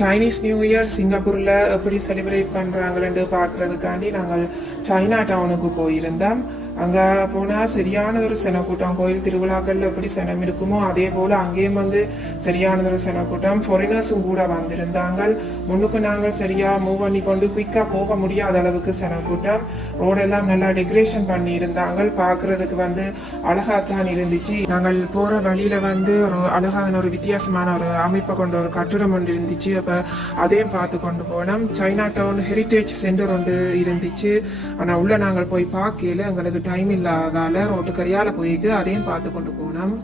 Chinese new year சிங்கப்பூரில் எப்படி celebrate பண்ணுறாங்களேன்னு பார்க்குறதுக்காண்டி நாங்கள் சைனா டவுனுக்கு போயிருந்தோம். அங்கே போனால் சரியானதொரு செனக்கூட்டம். கோயில் திருவிழாக்களில் எப்படி செனம் இருக்குமோ அதே போல் அங்கேயும் சரியானதொரு செனக்கூட்டம். ஃபாரினர்ஸும் கூட வந்திருந்தாங்க. முன்னுக்கு நாங்கள் சரியாக மூவ் பண்ணி கொண்டு குயிக்காக போக முடியாத அளவுக்கு செனக்கூட்டம். ரோடெல்லாம் நல்லா டெக்கரேஷன் பண்ணி இருந்தாங்க. பார்க்குறதுக்கு அழகாத்தான் இருந்துச்சு. நாங்கள் போகிற வழியில் ஒரு அழகான ஒரு வித்தியாசமான ஒரு அமைப்பை கொண்ட ஒரு கட்டிடம் ஒன்று இருந்துச்சு. அப்போ அதையும் பார்த்து கொண்டு போனோம். சைனா டவுன் ஹெரிட்டேஜ் சென்டர் ஒன்று இருந்துச்சு. ஆனால் உள்ள நாங்கள் போய் பார்க்கல, எங்களுக்கு டைம் இல்லாதால ரோட்டுக்கரையால் போயிட்டு அதையும் பார்த்து கொண்டு போனோம்.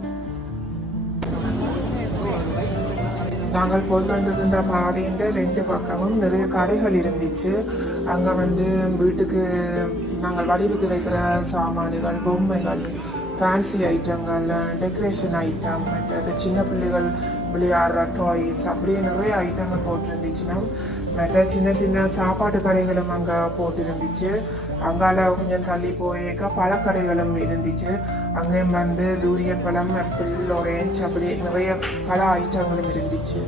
நாங்கள் போய் கொண்டிருந்த பாதையின் 2 பக்கமும் நிறைய கடைகள் இருந்துச்சு. அங்கே வீட்டுக்கு நாங்கள் வடிவுக்கு வைக்கிற சாமான்கள், பொம்மைகள், ஃபேன்சி ஐட்டங்கள், டெக்கரேஷன் ஐட்டம், மற்றது சின்ன பிள்ளைகள் விளையாடுற டாய்ஸ், அப்படியே நிறைய ஐட்டங்கள் போட்டிருந்துச்சுன்னா மற்ற சின்ன சின்ன சாப்பாட்டு கடைகளும் அங்கே போட்டிருந்துச்சு. அங்கால கொஞ்சம் தள்ளி போயிருக்க பழக்கடைகளும் இருந்துச்சு. அங்கேயும் தூரியன் பழம், ஆப்பிள், ஆரஞ்சு, அப்படி நிறைய பல ஐட்டங்களும் இருந்துச்சு.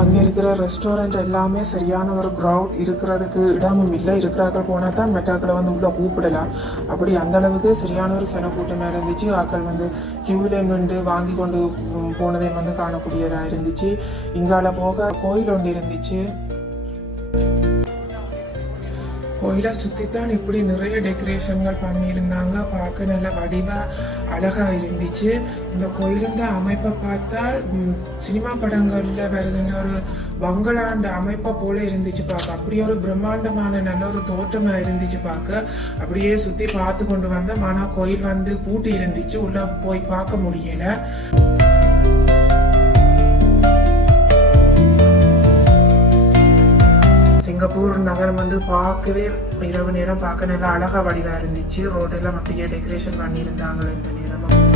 அங்கே இருக்கிற ரெஸ்டாரண்ட் எல்லாமே சரியான ஒரு க்ரௌட், இருக்கிறதுக்கு இடமும் இல்லை. இருக்கிறாக்கள் போனால் தான் மெட்டாக்களை உள்ளே கூப்பிடலாம். அப்படி அந்த அளவுக்கு சரியான ஒரு செனக்கூட்டமாக இருந்துச்சு. ஆக்கள் கியூவில் வாங்கி கொண்டு போனதையும் காணக்கூடியதாக இருந்துச்சு. இங்கால போக கோயில் ஒன்று இருந்துச்சு. கோயிலை சுற்றித்தான் இப்படி நிறைய டெக்கரேஷன்கள் பண்ணியிருந்தாங்க. பார்க்க நல்ல வடிவாக அழகாக இருந்துச்சு. இந்த கோயிலுண்ட அமைப்பை பார்த்தால் சினிமா படங்களில் வருகின்ற ஒரு பங்களாண்ட அமைப்பை போல இருந்துச்சு பார்க்க. அப்படியே ஒரு பிரம்மாண்டமான நல்ல ஒரு தோற்றமாக இருந்துச்சு பார்க்க. அப்படியே சுற்றி பார்த்து கொண்டு வந்தோம். ஆனால் கோயில் பூட்டி இருந்துச்சு, உள்ளே போய் பார்க்க முடியலை. சிங்கப்பூர் நகரம் பார்க்கவே இரவு நேரம் பார்க்க நல்லா அழகா வடிவா இருந்துச்சு. ரோடெல்லாம் அப்படியே டெக்கரேஷன் பண்ணியிருந்தாங்க இந்த நேரம்.